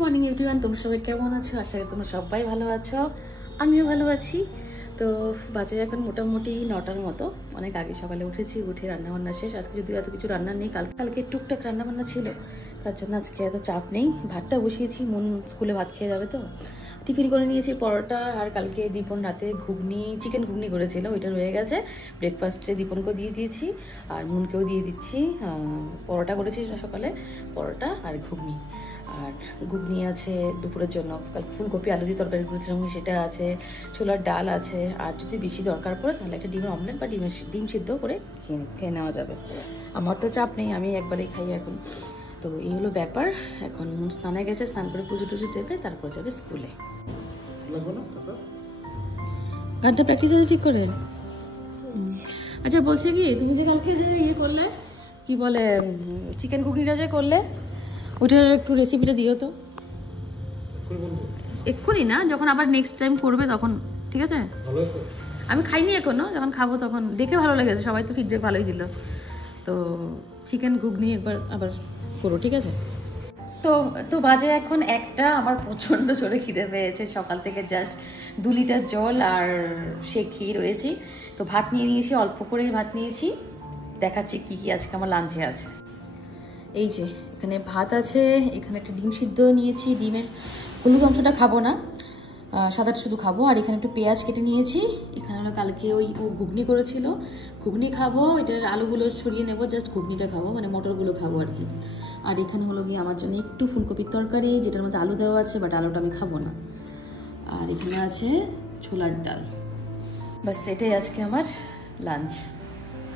Morning everyone, তোমরা সবাই কেমন আছো? আশা করি তোমরা সবাই ভালো আছো, আমিও ভালো আছি। তো বাজে এখন মোটামুটি 9টার মতো। অনেক আগে সকালে উঠেছি, উঠে রান্নাবান্না শেষ। আজকে যদিও এত কিছু রান্না নেই, কালকে টুকটাক রান্নাবান্না ছিল, তার জন্য আজকে এত চাপ নেই। ভাতটা বসিয়েছি, মন স্কুলে ভাত খেয়ে যাবে তো। টিফিন করে নিয়েছি পরোটা, আর কালকে দীপন রাতে ঘুগনি, চিকেন ঘুগনি করেছিল, ওইটা রয়ে গেছে। ব্রেকফাস্টে দীপনকেও দিয়ে দিয়েছি আর মনকেও দিয়ে দিচ্ছি। পরোটা করেছি সকালে, পরোটা আর ঘুগনি। আর ঘুগনি আছে দুপুরের জন্য, ফুলকপি আলু দিয়ে তরকারি করেছিলাম সেটা আছে, ছোলার ডাল আছে, আর যদি বেশি দরকার পড়ে তাহলে একটা ডিমের অমলেট বা ডিম সিদ্ধ করে খেয়ে নেওয়া যাবে। আমার তো চাপ নেই, আমি একবারেই খাই এখন। তো এই হলো ব্যাপার। এখন স্নানে গেছে, স্নান করে পুজো টুজো দেবে, তারপর যাবে স্কুলে। গানটা প্র্যাকটিস হয়েছে ঠিক করে? আচ্ছা, বলছে কি, তুমি যে কালকে যে ইয়ে করলে, কি বলে, চিকেন ঘুগনিটা যে করলে, ওইটার একটু রেসিপিটা দিও তো। এক্ষুনি না, যখন আবার নেক্সট টাইম করবে তখন। ঠিক আছে? আমি খাইনি এখনো, যখন খাবো তখন। দেখে ভালো লেগেছে, সবাই তো ফিডব্যাক ভালোই দিল। তো চিকেন ঘুগনি একবার আবার করো, ঠিক আছে? তো বাজে এখন 1টা। আমার প্রচণ্ড জোরে খিদে পেয়েছে, সকাল থেকে জাস্ট 2 লিটার জল আর সে খেয়ে রয়েছি। তো ভাত নিয়ে নিয়েছি, অল্প করেই ভাত নিয়েছি। দেখাচ্ছি কি কি আজকে আমার লাঞ্চে আছে। এই যে এখানে ভাত আছে, এখানে একটা ডিম সিদ্ধ নিয়েছি, ডিমের হলুদ অংশটা খাবো না, সাদাটা শুধু খাবো। আর এখানে একটু পেঁয়াজ কেটে নিয়েছি। এখানে হলো কালকে ও ঘুগনি করেছিল, ঘুগনি খাবো। এটার আলুগুলো ছড়িয়ে নেবো, জাস্ট ঘুগনিটা খাবো, মানে মটরগুলো খাবো আর কি। আর এখানে হলো গিয়ে আমার জন্য একটু ফুলকপির তরকারি, যেটার মধ্যে আলু দেওয়া আছে, বাট আলুটা আমি খাবো না। আর এখানে আছে ছোলার ডাল। বাস এটাই আজকে আমার লাঞ্চ।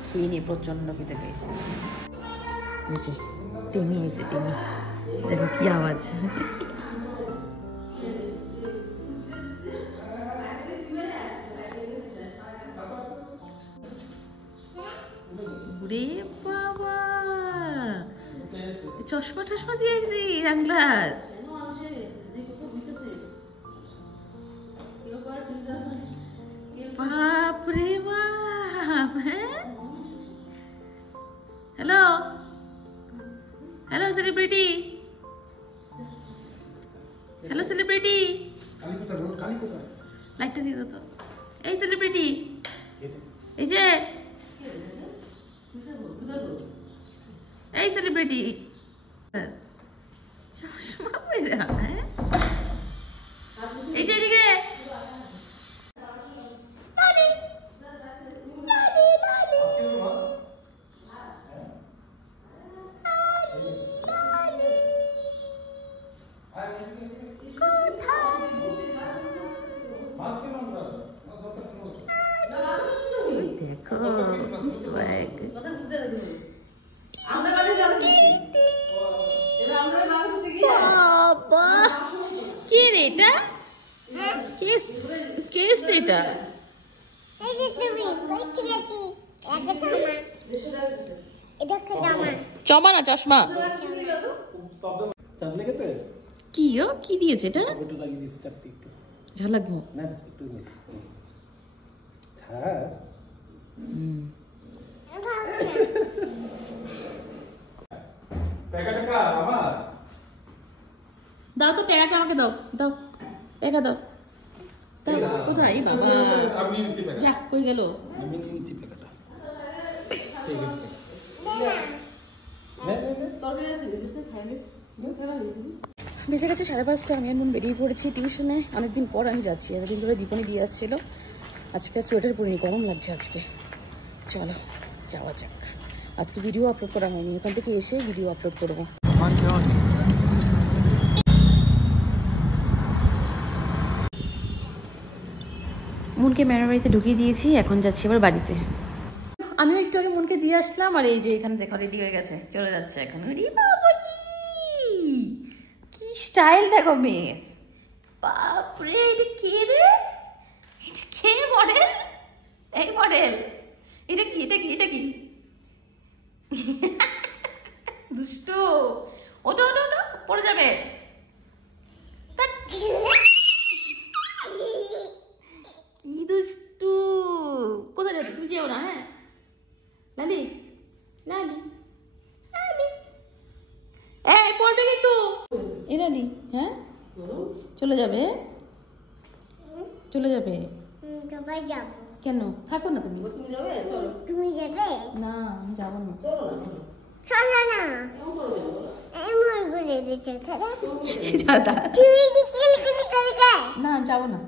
খেয়ে নিয়ে প্রচণ্ড খেতে পেয়েছি। টিমি হয়েছে, টিমি দেখো কি আওয়াজ। বাবা, চশমা টশমা দিয়েছি, সানগ্লাস। বাপরে বাপ। হ্যাঁ, hello hello celebrity, hello celebrity, লাইটটা দিয়ে দাও তো। এই সেলিব্রিটি, এই যে, এই সেলিব্রিটি, চশমা পরে, হ্যাঁ, এই যে এদিকে। কে রে এটা? কে এটা? চমা না চশমা? কি ও কি দিয়েছে এটা? ঝাল লাগবো না একটু। দাও তো টাকাটা, আমাকে দাও, দাও টাকা দাও। কোথায় বাবা? যা, কই গেল? বেঁচে গেছে 5:30। আমি এমন বেরিয়ে পড়েছি টিউশনে। অনেকদিন পর আমি যাচ্ছি, এতদিন ধরে দীপনি দিয়ে আসছিল। আজকে সোয়েটার পরিনি, গরম লাগছে আজকে। চলো যাওয়া যাক। আজকে ভিডিও আপলোড করা হয়নি, ওখান থেকে এসে ভিডিও আপলোড করবো। মনকে ম্যামের বাড়িতে ঢুকিয়ে দিয়েছি, এখন যাচ্ছি এবার বাড়িতে। আমিও একটু আগে মনকে দিয়ে আসলাম, আর এই যে এখানে দেখো রেডি হয়ে গেছে, চলে যাচ্ছে এখন। কি স্টাইল দেখো মেয়ের, বাপরে। এটা কে রে? এটা কে মডেল? এই মডেল, এটা কি, এটা কি, এটা কি? দুষ্টু, ওটো ওটো ওটো, পড়ে যাবে। কি দুষ্টু, কোথায় যাবে? তুমি যেও না। হ্যাঁ লালি, লালি, লালি, এই পড়বে কিন্তু। এরানি হ্যাঁ চলে যাবে চলে যাবে কেন থাকো না তুমি তুমি যাবে না আমি যাবো না চলো না এমন করে দিচ্ছে দাদা তুমি কি করে না যাবো না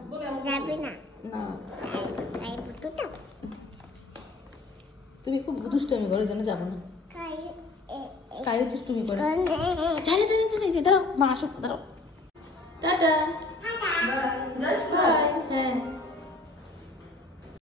যাবে না না তাই বুঝতো তুমি খুব দুষ্টুমি করো জন্য যাবো না স্কাইও দুষ্টুমি করে জানি জানি জানি দাঁড়াও মা আসুক দাঁড়াও টাটা বাই হ্যাঁ